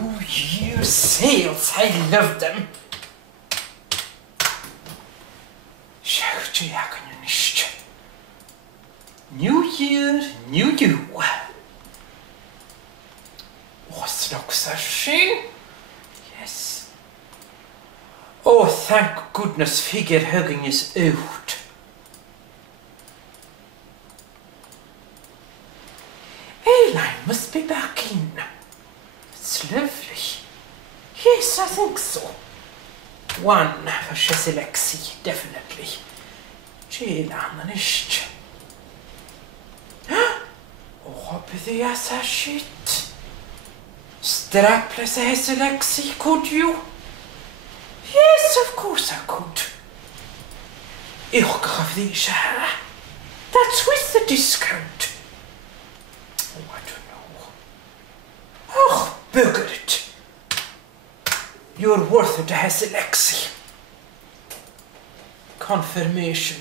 New Year's sales, I love them. New Year, new you. Yes. Oh, thank goodness figure hugging is out. Aline must be back in. It's lovely. Yes, I think so. One for Seasaidh Lexy, definitely. Gillan ist. Oh, but the ass shit. Strapless Seasaidh Lexy, could you? Yes, of course I could. That's with the discount. Oh, I don't know. Oh, bugger it. You're worth it, Seasaidh Lexy. Confirmation.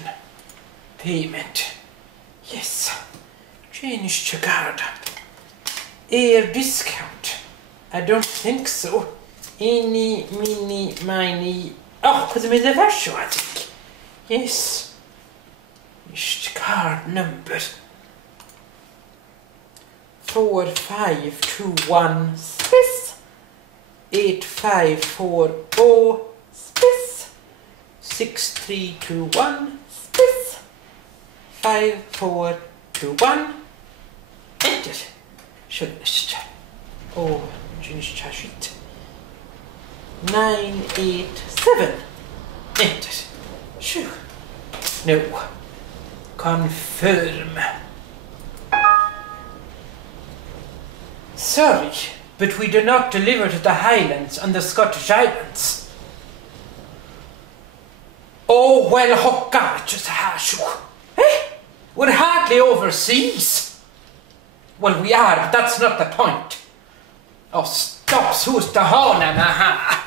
Payment. Yes. Change to card. Air discount. I don't think so. Eeny, meeny, miny. Oh, because I'm in the version, I think. Yes. Just card number 4521 space 8540 space 6321 space 5421 enter. Shouldn't. Oh, Junish Chashit 987 enter. Shoo. No. Confirm. Sorry, but we do not deliver to the Highlands and the Scottish Islands. Oh, well, just hashu. Eh? We're hardly overseas. Well, we are, but that's not the point. Oh, stop, who's the horn, aha.